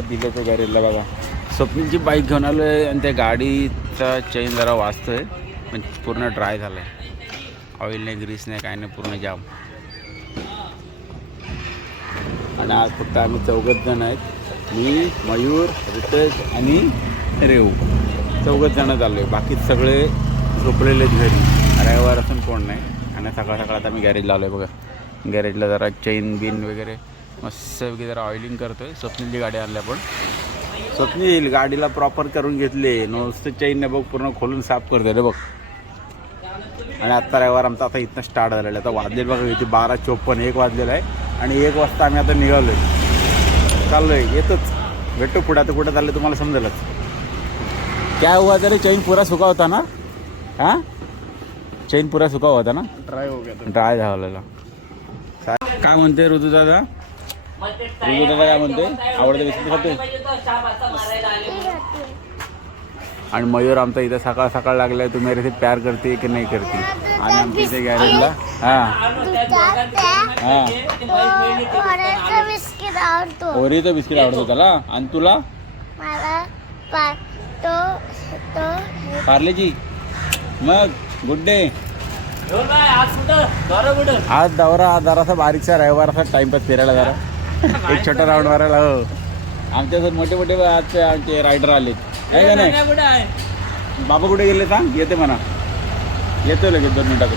मला दिलं तर गॅरेजला बघा. स्वप्नीलची बाईक घेऊन आलो आहे आणि त्या गाडीचा चेन जरा वाजतो आहे, पण पूर्ण ड्राय झाला आहे. ऑइल नाही, ग्रीस नाही, काय नाही, पूर्ण जाम. आणि आज फक्त आम्ही 4 जण आहेत. मी, मयूर, रितेश आणि रेऊ 4 जण चाललो आहे. बाकी सगळे झोपलेले आहेत घरी. रविवार असून कोण नाही. आणि सकाळ सकाळ आता मी गॅरेजला आलो आहे बघा. गॅरेजला जरा चेन बिन वगैरे मस्त वगैरे जरा ऑइलिंग करतो आहे. स्वप्नीलची गाडी आणली आपण. स्वप्नील गाडीला प्रॉपर करून घेतले. नुसतं चेनने बघ पूर्ण खोलून साफ करते रे बघ. आणि आत्ता रविवार आमचा आता इथनं स्टार्ट झालेला आहे. आता वाजले बघा इथे 12:54, 1 वाजलेला आहे. आणि 1 वाजता आम्ही आता निघालो आहे. चाललो आहे, येतोच भेटतो पुढे. आता कुठं चाललं तुम्हाला समजेलच. क्या हुआ तरी चेन पुरा सुका होता ना? हां, चेन पुरा सुका होता ना? ड्राय हो गया. ड्राय झालेला. काय म्हणते ऋतू दादा? ऋतू दादा काय म्हणते? आवडते बिस्किट खाते? आणि मयूर आमचा इथं सकाळ सकाळ लागलाय. तू मेरे से प्यार करते की नाही करते? आणि आमच्या इथे गॅरेजला ओरीचं बिस्किट आवडतो त्याला. आणि तुला पार्लेजी. मग गुड डे. आज दौरा जरासा बारीकचा रविवार असा टाइमपास फिरायला जरा एक छोटा राऊंड मारायला. हो, आमच्यासोबत मोठे मोठे आमचे रायडर आले आहे का नाही? बाबा कुठे गेले सांग? येते म्हणा. येतो लगेच 2 मिनिटात.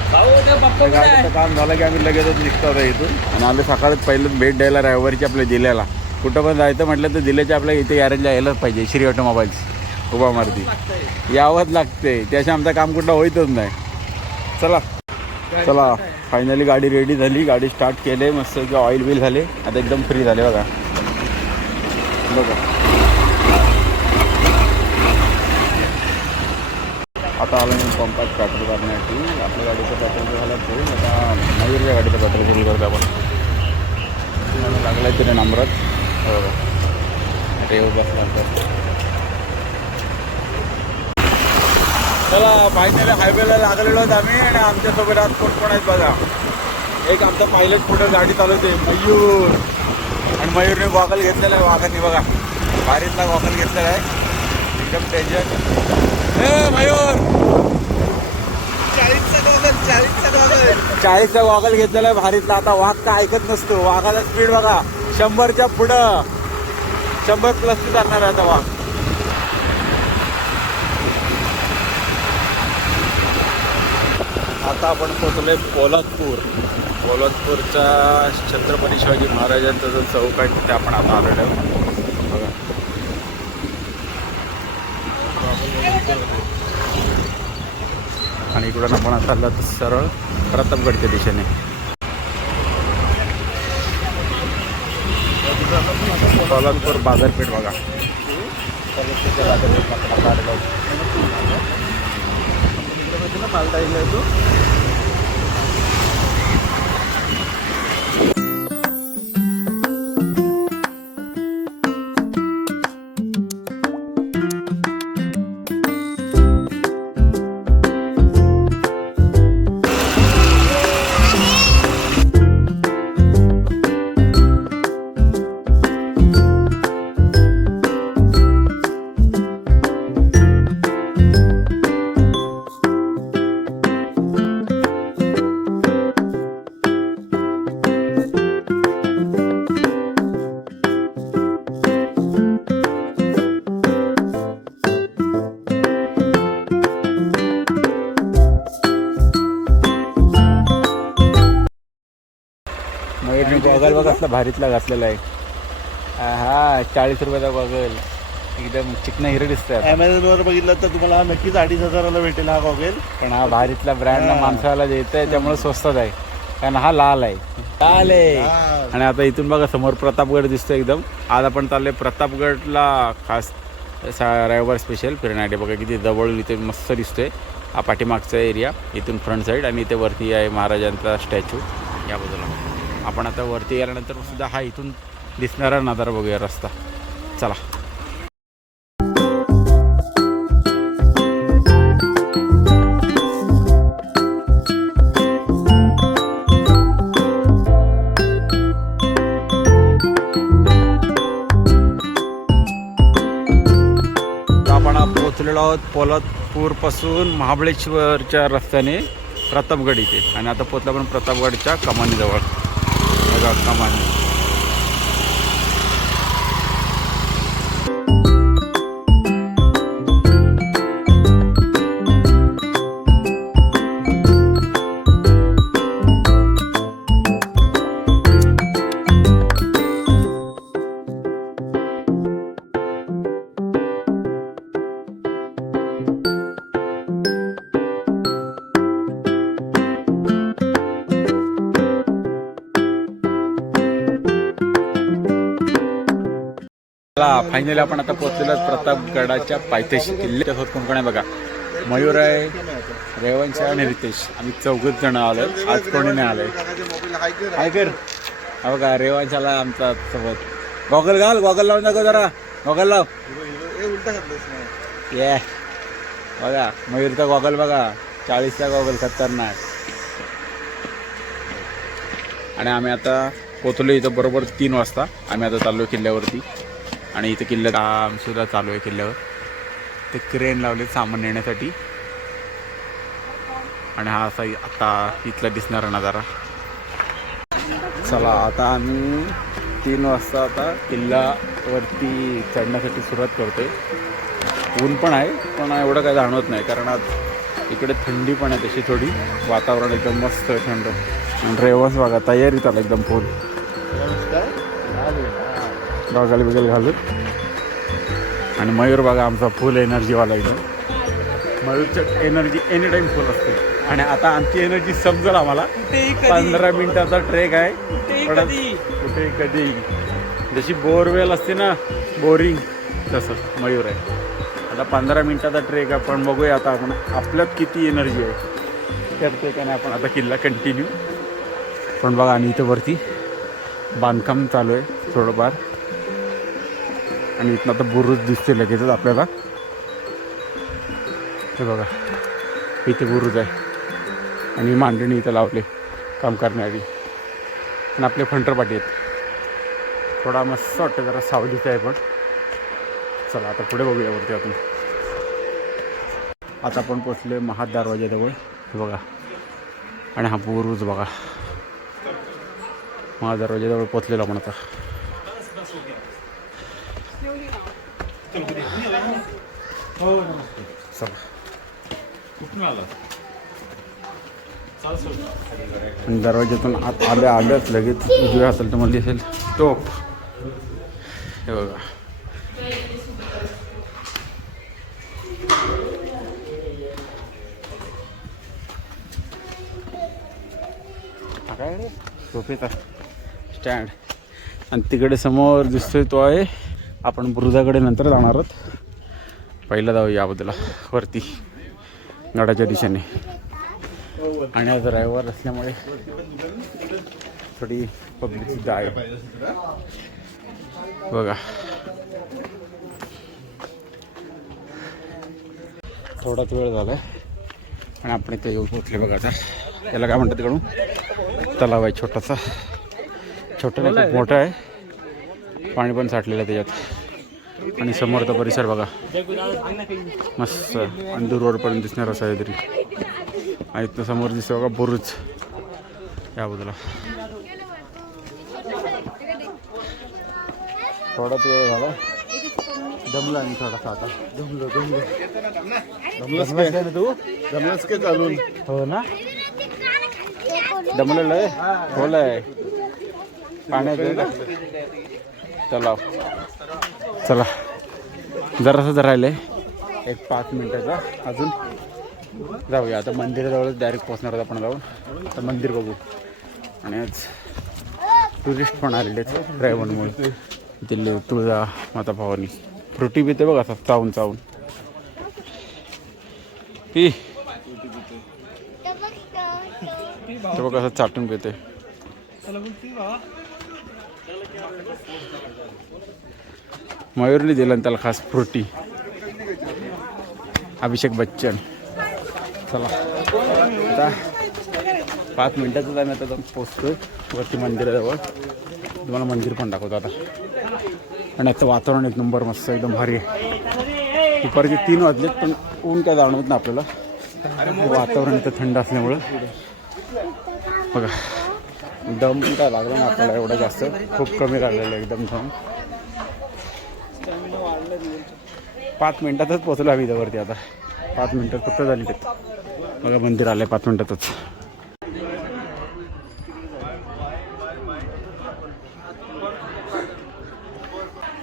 गाडीचं काम झालं की आम्ही लगेचच निघतो होता इथून. आणि आम्ही सकाळच पहिलं भेट द्यायला रविवारची आपल्या जिल्ह्याला. कुठं पण जायचं म्हटलं तर जिल्ह्याच्या आपल्या इथे गॅरेजला यायलाच पाहिजे. श्री ऑटोमोबाईल्स उभा मारती यावंच लागते. त्याशिवाय आमचं काम कुठं होईतच नाही. चला चला, फायनली गाडी रेडी झाली. गाडी स्टार्ट केले मस्त की ऑइल बिल झाले. आता एकदम फ्री झाले बघा. बघा आता आलं मी पंपात पेट्रोल करण्यासाठी. आपल्या गाडीचं पेट्रोल झालं तो. आता मयूरच्या गाडीचं पेट्रोल सुरू करतो आपण. लागला आहे तिथे नंबरात. हो, रेव बसला. चला फायनली हायवेला लागलेलो आहोत आम्ही. आणि आमच्यासोबत आज कोण कोण आहेत बघा. एक आमचा पायलट पुढे गाडी चालवते मयूर. आणि मयूरने गॉगल घेतलेला आहे. वाघांनी बघा भारीतला गॉगल घेतलेला आहे. एकदम टेन्शन. हे मयूर 40चा गॉगल घेतलेला आहे भारीतला. आता वाघ का ऐकत नसतो. वाघाला स्पीड बघा 100च्या पुढं 100+ जाणार आहे आता वाघ. आता आपण पोहोचलोय पोलादपूर. पोलादपूरच्या छत्रपती शिवाजी महाराजांचा जो चौक आहे तिथे आपण आता आलेलो आहोत बघा. आणि इकडून आपण आता आलो सरळ प्रतापगडच्या दिशेने. पोलादपूर बाजारपेठ बघा. मालदा आहे तू. गॉगल बघ असला भारीतला घातलेला आहे. हा 40 रुपयाचा गॉगल. एकदम चिकना हिरो दिसतात. अमेझॉनवर बघितलं तर तुम्हाला नक्कीच 2,500ला भेटेल हा गॉगल. पण हा भारीतला ब्रँडला माणसाला देत आहे त्यामुळे स्वस्तात आहे. कारण हा लाल आहे. लाल आहे. आणि आता इथून बघा समोर प्रतापगड दिसतो एकदम. आज आपण चालले प्रतापगडला खास रविवार स्पेशल फिरण्यासाठी. बघा किती जवळ इथे मस्त दिसतोय. हा पाठीमागचा एरिया. इथून फ्रंट साईड. आणि इथे वरती आहे महाराजांचा स्टॅच्यू या बाजूला. आपण आता वरती गेल्यानंतर सुद्धा हा इथून दिसणारा नजारा बघूया रस्ता. चला. पोचलेलो आहोत पोलादपूरपासून महाबळेश्वरच्या रस्त्याने प्रतापगड इथे. आणि आता पोचला पण प्रतापगडच्या कमानीजवळ. बघा कमानी. फायनली आपण आता पोहोचलेलो प्रतापगडाच्या पायथ्याशी. किल्ल्यासोबत कोण कोण आहे बघा. मयूर आहे, रेवंश आणि रितेश. आम्ही 4 जण आलोय. आज कोणी नाही आलोय. हाय कर. हा बघा रेवंश आला आमचा सोबत. गॉगल घाल. गॉगल लावून दाखव जरा. गॉगल लाव. ये बघा मयूरचा गॉगल बघा. 40चा गॉगल खतरनाक. आणि आम्ही आता पोचलो इथं बरोबर 3 वाजता. आम्ही आता चाललो किल्ल्यावरती. आणि इथे किल्ल्यात काम सुद्धा चालू आहे. किल्ल्यावर ते क्रेन लावले सामान नेण्यासाठी. आणि हा असा आता इथला दिसणारा नजारा. चला आता आम्ही 3 वाजता आता किल्ल्यावरती चढण्यासाठी सुरुवात करतोय. ऊन पण आहे पण एवढं काही जाणवत नाही कारण आज इकडे थंडी पण आहे तशी थोडी. वातावरण एकदम मस्त थंड. आणि रेवस बघा तयारीत आला एकदम फुल. गॉगल बिगल घालून. आणि मयूर बघा आमचा फुल एनर्जीवाला एकदम. मयूरच्या एनर्जी एनी टाईम फुल असते. आणि आता आमची एनर्जी समजेल आम्हाला. 15 मिनिटाचा ट्रेक आहे. कुठे कधी जशी बोरवेल असते ना बोरिंग तसं मयूर आहे. आता 15 मिनिटाचा ट्रेक आपण बघूया आता आपण आपल्यात किती एनर्जी आहे करते का नाही आपण आता किल्ला कंटिन्यू. पण बघा आणि इथं वरती बांधकाम चालू आहे थोडंफार. आणि इथनं आता बुरुज दिसते लगेचच आपल्याला. हे बघा इथे बुरुज आहे. आणि मांडणी इथं लावले काम करणारी. पण आपले फंटरपाटी आहेत. थोडा मस्त वाटतं जरा सावलीचं आहे पण. चला आता पुढे बघूया वरती आपण. आता आपण पोचले महादरवाजाजवळ. हे बघा. आणि हा बुरुज बघा. महादरवाजाजवळ पोचलेलो आपण आता. आणि दरवाज्यातून आत आल्याच लगेच उजव्या हाताला तुम्हाला दिसेल तोफ. हे बघा. काय रे तोफेचा स्टँड. आणि तिकडे समोर दिसतोय तो आहे. आपण बुरुजाकडे नंतर जाणार आहोत. पहिला जाऊ याबद्दल वरती गडाच्या दिशेने. आणि आज रविवार असल्यामुळे थोडी पब्लिक सुद्धा आहे बघा. थोडाच वेळ झाला आहे आणि आपण इथे येऊन पोचले बघा. आता याला काय म्हणतात तिकडून तलाव आहे छोटासा. छोटा नाही खूप मोठा आहे. पाणी पण साठलेलं आहे त्याच्यात. आणि समोरचा परिसर बघा मस्त. आणि दूरवरपर्यंत दिसणार असं आहे तरी. आणि इथं समोर दिसतं बघा बुरुज या बाजूला. थोडाच वेळ झाला. दमला आणि थोडासा आता. दमलंच काय ना तू. जमलंच काय चालून. हो ना दमलेलं आहे. खोल आहे पाण्यात आहे ना तलाव. चला जरासं राहिलं आहे 1-5 मिनिटाचा अजून. जाऊया आता मंदिराजवळच डायरेक्ट पोचणार आहोत आपण. जाऊन आता मंदिर बघू. आणि आज टुरिस्ट पण आलेले आहेत ड्रायव्हरमुळे. दिल्ली तुळजा माता भवानी. फ्रुटी पिते बघा असं चावून चावून. ही ते बघा असं चाटून पिते. मयूरने दिलं त्याला खास फ्रुटी. अभिषेक बच्चन. चला आता 5 मिनिटातच आम्ही आता पोचतोय वरती मंदिराजवळ. तुम्हाला मंदिर पण दाखवतो आता. आणि आजचं वातावरण 1 नंबर मस्त एकदम भारी आहे. दुपारचे 3 वाजलेत पण ऊन काय जाणवत ना आपल्याला, वातावरण इथं थंड असल्यामुळं. बघा दम काय लागला ना आपल्याला एवढं जास्त, खूप कमी लागलेलं एकदम दम. 5 मिनिटातच पोचलो आम्ही इथं आता. 5 मिनिटात फक्त झाली ते. बघा मंदिर आलं 5 मिनिटातच.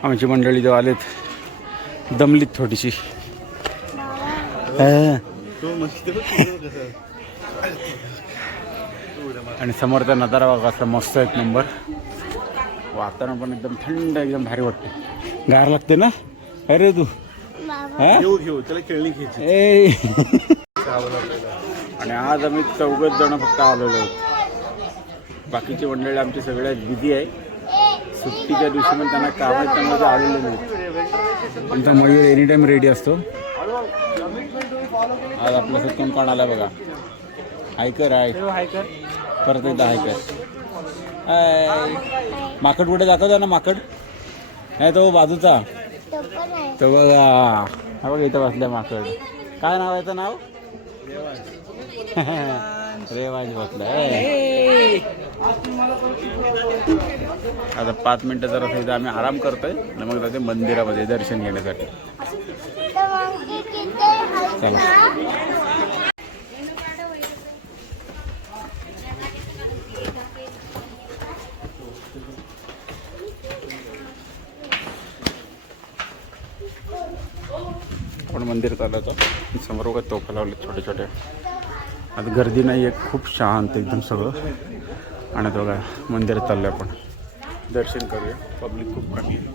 आमची मंडळी जेव्हा आलेत, दमलीत थोडीशी. आणि समोरचा नजारा बघा असं मस्त एक नंबर. वातावरण पण एकदम थंड, एकदम भारी वाटते. गार लागते ना. अरे तू घेऊ त्याला खेळणी घ्यायची. ए आणि आज आम्ही 4 जण फक्त आलेलो आहोत. बाकीची मंडळी आमची सगळ्यात बिझी आहे. सुट्टीच्या दिवशी पण त्यांना काम आहेत, त्यामुळे आलेले नाही. आमचा मयूर एनी टाईम रेडी असतो. आज आपल्या सत्कन कोण आला बघा. हायकर आहे, परत एकदा हायकर. माकड कुठे दाखवता ना, माकड नाही तो बाजूचा तो बघा. हा बघा इथं बसल्या माकड. काय नाव आहे, नाव रेवाज बसलाय. आता 5 मिनिटं जरा इथं आम्ही आराम करतोय आणि मग जाते मंदिरामध्ये दर्शन घेण्यासाठी. चला आपण मंदिरात आलो होतो. समोर बघा तोफा लावले छोटे छोटे. आता गर्दी नाही आहे, खूप शांत एकदम सगळं. आणि आता बघा मंदिरात चाललो आपण, दर्शन करूया. पब्लिक खूप कमी आहे.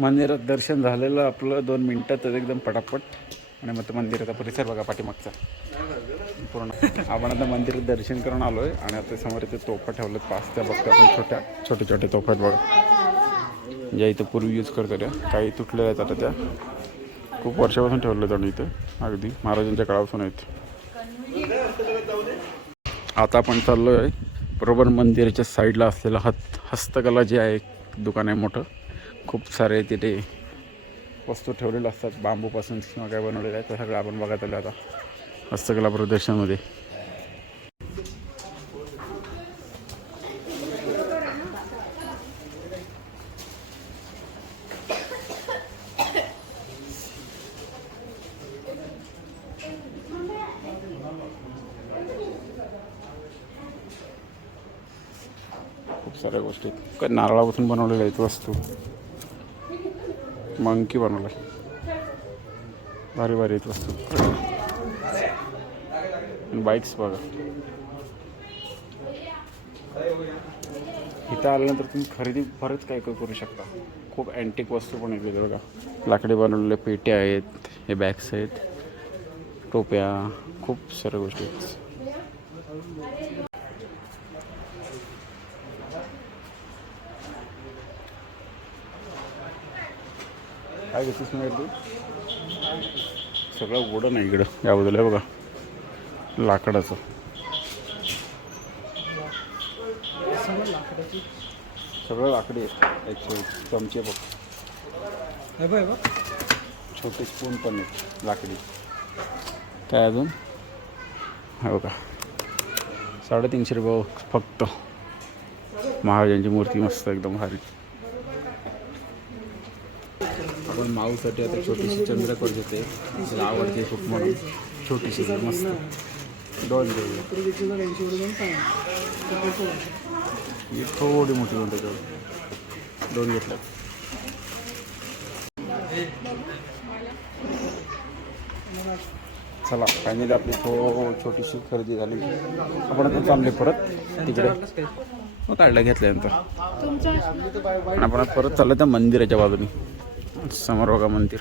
मंदिरात दर्शन झालेलं आपलं 2 मिनिटातच एकदम पटापट. आणि मग मंदिराचा परिसर बघा पाठीमागचा पूर्ण. आपण आता मंदिरात दर्शन करून आलो आहे. आणि आता समोर इथे तोफा ठेवलं 5 त्या बघतो आपण. छोटे छोटे तोफा आहेत बघा, ज्या इथं पूर्वी यूज करतो त्या. काही तुटलेल्या आहेत आता, त्या खूप वर्षापासून ठेवलं जाणं इथं, अगदी महाराजांच्या काळापासून आहेत. आता आपण चाललो आहे बरोबर मंदिराच्या साईडला असलेलं हस्तकला जे आहे दुकान आहे मोठं. खूप सारे तिथे वस्तू ठेवलेल्या असतात, बांबूपासून किंवा काय बनवलेलं आहे. ते सगळं आपण बघत आलं आता हस्तकला प्रदर्शनामध्ये. खूप साऱ्या गोष्टी काय नारळापासून बनवलेल्या आहेत वस्तू. मंकी बनवला, भारी भारी आहेत वस्तू. बाईक्स बघा. इथं आल्यानंतर तुम्ही खरेदी बरंच काय काय करू शकता. खूप अँटिक वस्तू पण आहेत बघा. लाकडी बनवलेल्या पेट्या आहेत, हे बॅग्स आहेत, टोप्या, खूप साऱ्या गोष्टी आहेत. काय घेतलीस नाही तू? सगळं वुडन आहे इकडं, या बाजूला बघा लाकडाचं. सगळं लाकडी आहे. चमचे बघ, छोटे स्पून पण आहेत लाकडी. काय अजून हो का, 350 रुपये फक्त. महाराजांची मूर्ती मस्त एकदम भारी. आपण माऊसाठी आता छोटीशी चंद्रकोर घेते, तिला आवडते खूप म्हणून. छोटीशी मस्त 2 घेऊया. ही थोडी मोठी म्हणते, 2 घेतल्या. चला फायनली आपली छोटीशी खरेदी झाली. आपण आता चालले परत तिकडे. मग काढला घेतल्यानंतर आपण परत चाललं त्या मंदिराच्या बाजूने. समोर बघा मंदिर,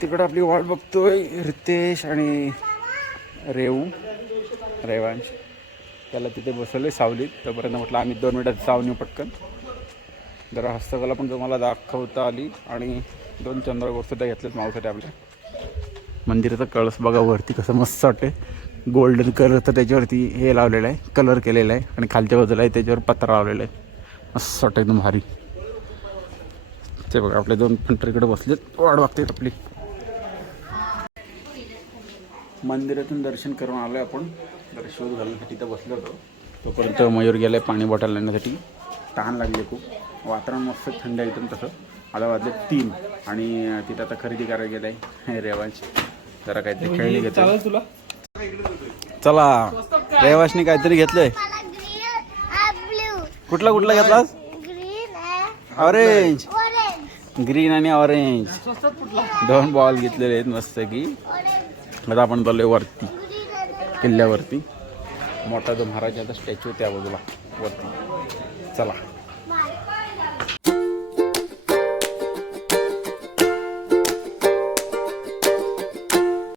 तिकडं आपली वाट बघतोय रितेश आणि रेवू रेवांश त्याला तिथे बसवले सावलीत. तोपर्यंत म्हटलं आम्ही 2 मिनिटात जाऊन येऊ पटकन. जरा हस्तकला पण तुम्हाला दाखवता आली आणि 2 चंद्रगोर घेतलेत मावसाठी आपल्या. मंदिराचा कळस बघा वरती कसं मस्त वाटते. गोल्डन कलरचं त्याच्यावरती हे लावलेलं आहे, कलर केलेला आहे आणि खालच्या बाजूला आहे त्याच्यावर पत्रा लावलेला आहे. मस्त वाटतं एकदम भारी. ते बघा आपले 2 पंढरीकडे बसलेत, वाट बघतात आपली. मंदिरातून दर्शन करून आलो आहे आपण. जरा शोध घालण्यासाठी तर बसलो होतो. तोपर्यंत मयूर गेला आहे पाणी बॉटल आणण्यासाठी. तहान लागली खूप. वातावरण मस्त थंड आहे एकदम. तसं आता वाजले 3 आणि तिथं आता खरेदी करायला गेलं आहे रेवांश. जरा काहीतरी खेळणी घेतो तुला. चला रेवाशने काहीतरी घेतलंय. कुठला कुठला घेतलास? ऑरेंज, ग्रीन आणि ऑरेंज 2 बॉल घेतलेले आहेत मस्त की. आता आपण चाललोय वरती किल्ल्यावरती. मोठा जो महाराजाचा स्टॅच्यू त्या बाजूला वरती. चला